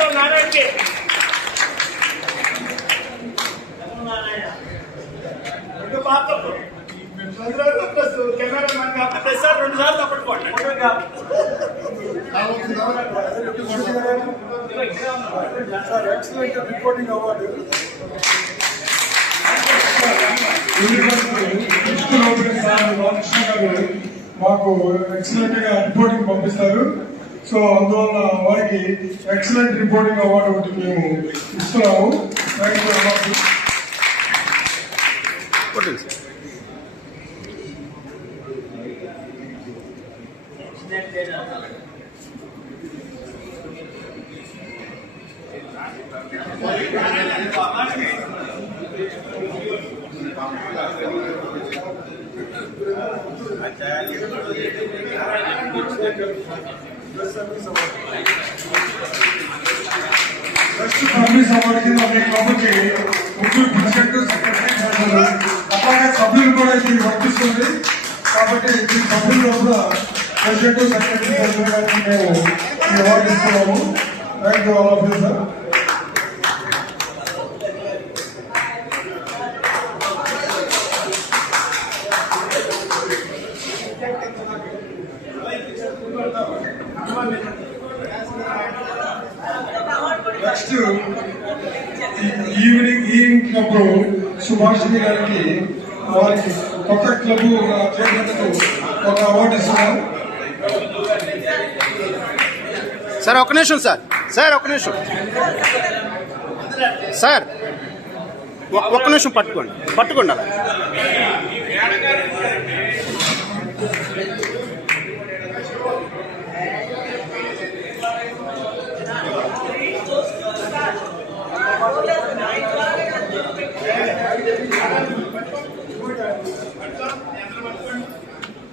Madhav నారాయణకి. Cameraman కాబట్టి sir రెండు సార్లు తప్పట్టుకోండి. సార్ ఎక్సలెంట్ రిపోర్టింగ్ అవార్డు మాకు ఎక్సలెంట్గా రిపోర్టింగ్ పంపిస్తారు. సో అందువల్ల వారికి ఎక్సలెంట్ రిపోర్టింగ్ అవార్డు ఒకటి మేము ఇస్తున్నాము. Thank you very much first service award కింద మీ క్లబ్కి ముగ్గురు ప్రెసిడెంట్ సెక్రటరీ ట్రెజరర్ అట్లాగే సభ్యులు కూడా ఇది వర్తిస్తుంది కాబట్టి ఈ సభ్యుల్లో కూడా ప్రెసిడెంట్ సెక్రటరీ ట్రెజరర్ గారికి మేము ఈ అవార్డు ఇస్తున్నాము thank you all of you sir next evening evening అప్పుడు సుభాషిణి గారికి వారికి కొత్త క్లబ్ చేసినందుకు ఒక అవార్డు ఇస్తున్నారు. సార్ ఒక నిమిషం సార్. సార్ ఒక నిమిషం. సార్ ఒక్క నిమిషం పట్టుకోండి. పట్టుకోండి అలా.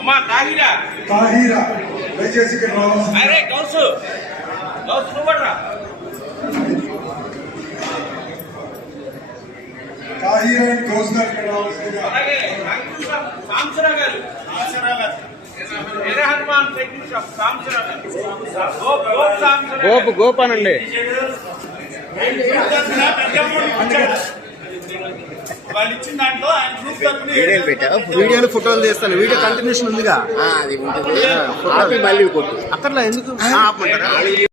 అమ్మా తాగిరా. తాహీరా దయచేసి ఇక్కడ రావాల్సింది అరే గౌసు. గౌసు నువ్వు రా తాహీరా అండ్ గౌస్ గారు. ఇక్కడ రావాల్సిందిగా అలాగే సాంసరా గారు సాంసరా గారు. గోప్ గోపానండి. వీడియోలు పెట్టావు? వీడియోలు ఫోటోలు? తీస్తాను. వీడియో కంటిన్యూషన్ ఉందిగా. అది ఉంటుంది. మళ్ళీ కొట్టు. అక్కర్లా ఎందుకు?